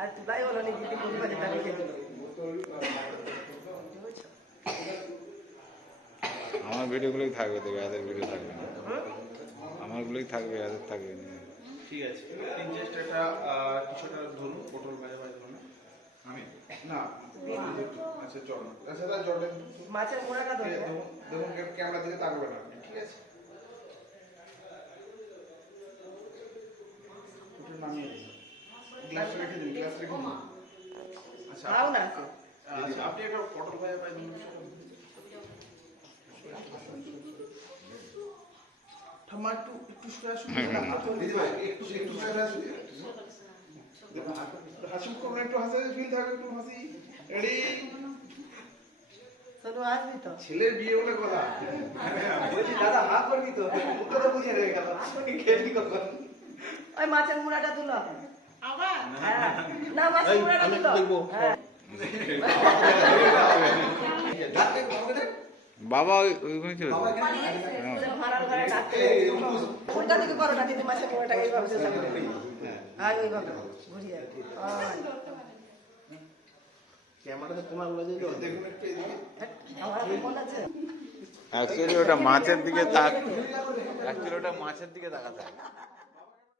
আর তুলাই হলো নাকি পরিবারের টাকা খেয়ে আমার ভিডিওগুলোই থাকবে, তবে এদের ভিডিও থাকবে না। আমারগুলোই থাকবে, এদের থাকবে না। ঠিক আছে, জাস্ট একটা কিছুটা ধরুন, পটল ভাজা ভাজা ধরুন। আমি না আচ্ছা চল, আচ্ছা তাহলে জলটা মাছের মোড়াটা ধরে দেখুন ক্যামেরা দিকে তাকাবেন না আপনি, ঠিক আছে? একটু নামিয়ে দিন, গ্লাস রেখে দিন, গ্লাস রেখে দিন। আচ্ছা খাও না আচ্ছা, আপনি একটা পটল ভাজা ভাজা দিন। ঠাম্মা একটু একটু সরে আসুন, দিদি ভাই একটু একটু সরে আসুন। হাসি করবেন, একটু হাসি ফিল থাকবে, একটু হাসি। রেডি? চলো আসবি তো ছেলের বিয়ে বলে কথা। বলছি দাদা মা করবি তো, উত্তর তো বুঝে রয়ে গেল, খেলবি কখন? ওই মাছের মুড়াটা তুলো আবার না মাছের মুড়াটা তুলো হ্যাঁ বাবা ওইখানে ছিল তো। ভাড়ার ঘরে ডাকতে উল্টা দিকে করো না কিন্তু মাছের মুড়াটা এইভাবে চেষ্টা করে আর ওইভাবে ঘুরিয়ে ক্যামেরাতে তোমার বলে দিল, দেখুন একটু এদিকে। আমার মন আছে অ্যাকচুয়ালি ওটা মাছের দিকে তাকাতে হয়।